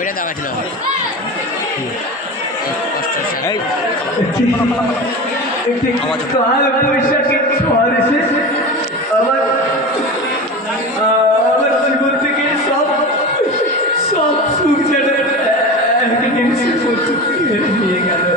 ওইটা দেখা ছিল আমার আমার জীবন থেকে সব সব সুখ যেটা নিয়ে গেল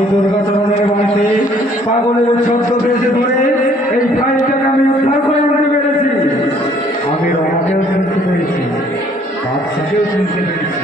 এই দুর্ঘটনার মাঠে পাগলের ছোট্ট বেঁচে ধরে এই ফাইলটাকে আমি উদ্ধার করে আনতে পেরেছি। আমি রমাকেও চিনতে পেরেছি বাচ্চাকেও চিনতে পেরেছি।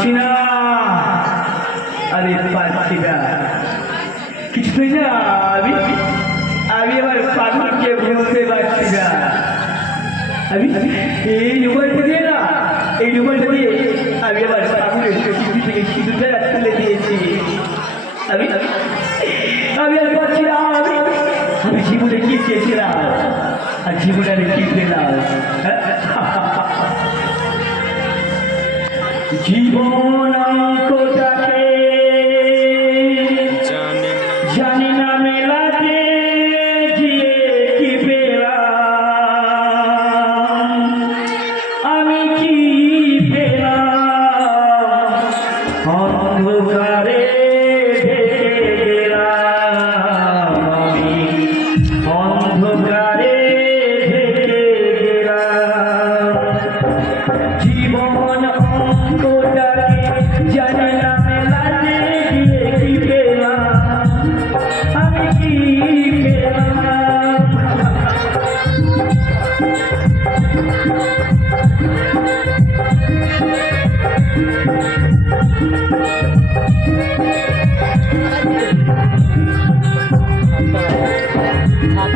পারছি না আরে পারছি না। কিছু তো না আমি? আমি আমার পাখিকে বুঝতে পারছি না। আমি? এই রুমালটা দিয়ে না, এই রুমালটা দিয়ে আমি আমার পাখির পৃথিবী থেকে কিছুটা তুলে দিয়েছি। আমি? আমি আর পারছি না। আমি? আমি জীবনে কি চেয়েছিলাম? আর জীবনে আমি কি পেলাম? হ্যাঁ? জীবন কোথাকে জানি না মেলা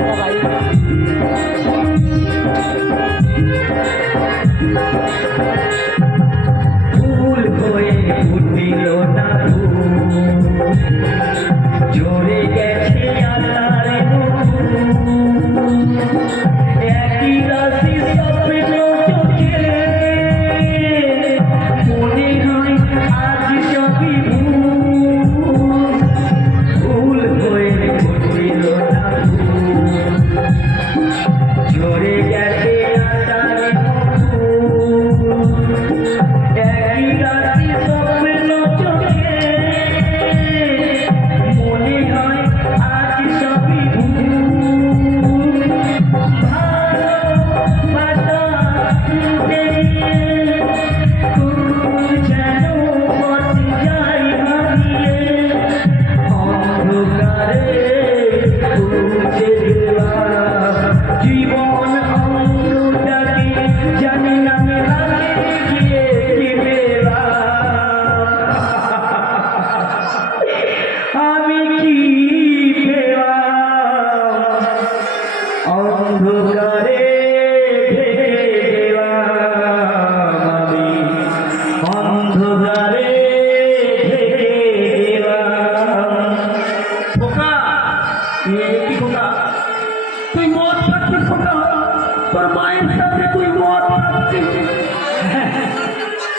সবাই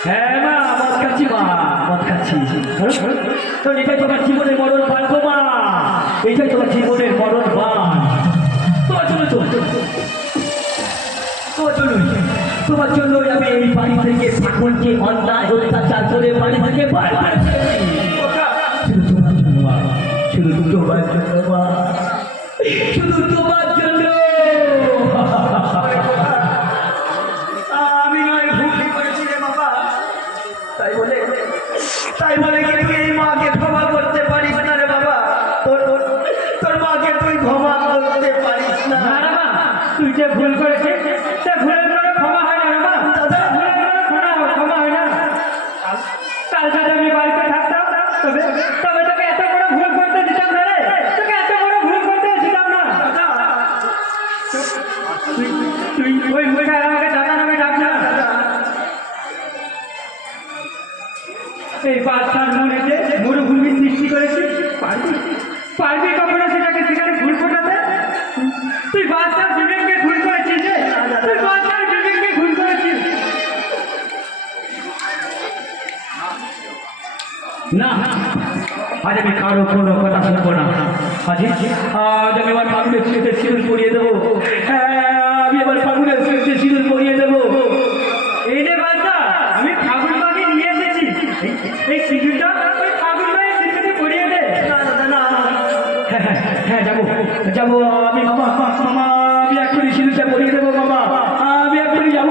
হ্যাঁ মা, মদ খাচ্ছি, মা, মদ খাচ্ছি। তো এটাই তোমার জীবনের মরণ পান গো, মা। এটাই তোমার জীবনের মরণ পান। তোমার জন্য তো, তোমার জন্যই তোমার জন্যই আমি এই বাড়ি থেকে ঠাকুরকে অন্যায়, অত্যাচার করে বাড়ি থেকে বারবার শুধু তোমার জন্য শুধু তোমার জন্য শুধু তোমার আজ আমি আমার ফাগুনের স্মৃতিতে সিঁদুর পরিয়ে দেবো। হ্যাঁ আমি আমার ফাগুনের স্মৃতিতে সিঁদুর পরিয়ে দেবো। এই রে বাচ্চা, আমি ফাগুন পাখি নিয়ে এসেছি। এই সিঁদুরটা ওই ফাগুন মায়ের স্মৃতিতে পরিয়ে দে। হ্যাঁ হ্যাঁ হ্যাঁ যাব যাব। আমি মামা মামা, আমি এখনই শিলুটা পরিয়ে দেবো, মামা। আমি এখনই যাব।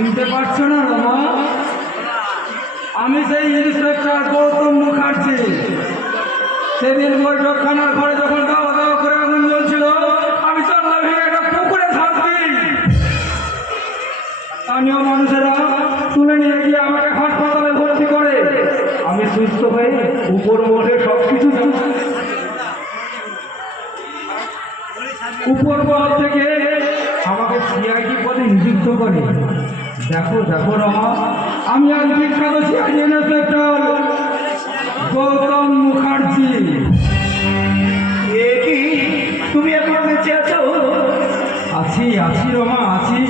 চিনতে পারছ না, রমা? আমি সেই ইন্সপেক্টর গৌতম মুখার্জি। সেদিন বৈঠকখানার ঘরে যখন দাওয়া দাওয়া করে আগুন জ্বলছিল, আমি ভেঙে একটা পুকুরে দিই। স্থানীয় মানুষেরা তুলে নিয়ে গিয়ে আমাকে হাসপাতালে ভর্তি করে। আমি সুস্থ হয়ে উপর মহলে সব কিছু উপর মহল থেকে আমাকে সিআইডি পদে নিযুক্ত করে। দেখো দেখো রমা আমি আজ বিখ্যাত ইন্সপেক্টর গৌতম মুখার্জি। কি? তুমি এখনও বেঁচে আছো? আছি আছি রমা আছি।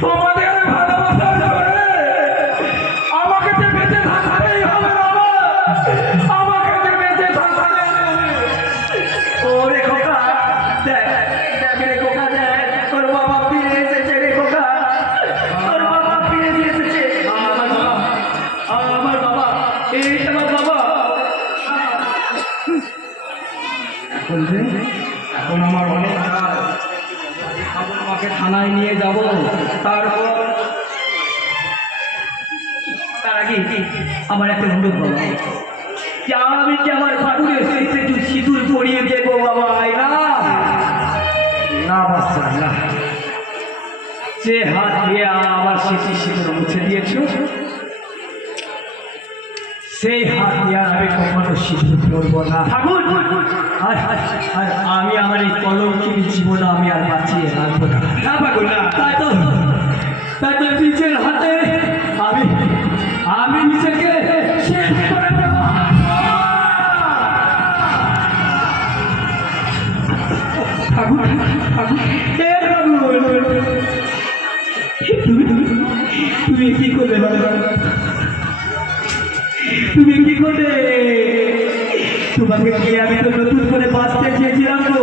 তোমাদের আমার একটা অনুরোধ বাবা যে আমি যে আমার বাবুরে স্মৃতিতে একটু সিঁদুর পরিয়ে দেবো বাবা না। না বাচ্চা না। যে হাত দিয়ে আমার স্মৃতি সিঁদুর মুছে দিয়েছ সেই হাত দিয়ে আমি কখনো সিঁদুর করব না। ঠাকুর! আর আর আমি আমার এই কলঙ্কিনী জীবন আমি আর বাঁচিয়ে রাখব না। না পাগল না। তাই তো তাই তো নিজের হাতে তুমি তুমি কি করলে তুমি কি করলে তোমাকে আমি তো নতুন করে বাঁচতে চেয়েছিলাম তো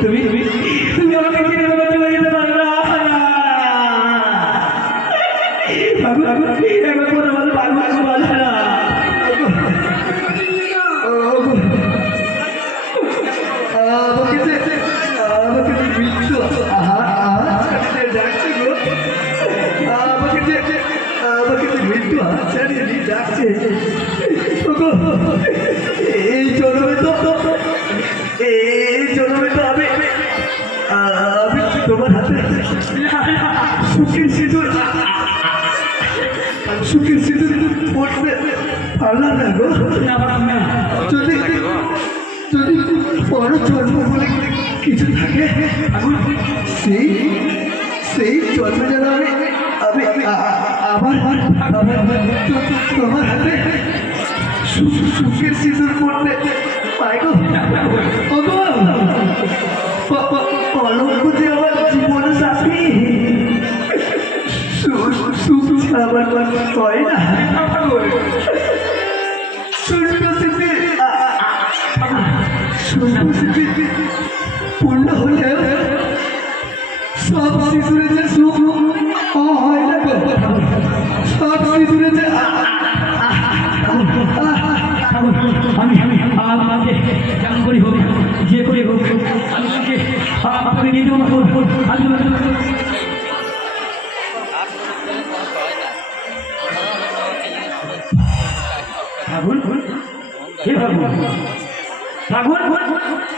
তুমি তুমি আমাকে কিনে বাবা চলে যেতে সুখের সিঁদুর। সুখের সিঁদুর পড়তে পারলাম না গো। যদি যদি বড় জন্ম বলে কিছু থাকে, সেই সেই জন্ম যেন আমি আমি আবার তোমার হাতে সুখের সিঁদুর পড়তে পাই গো। ওগো আমার করে না। Hilfe! Na!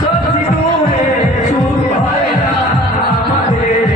সত্যি তুমি সুখ হয় আমাদের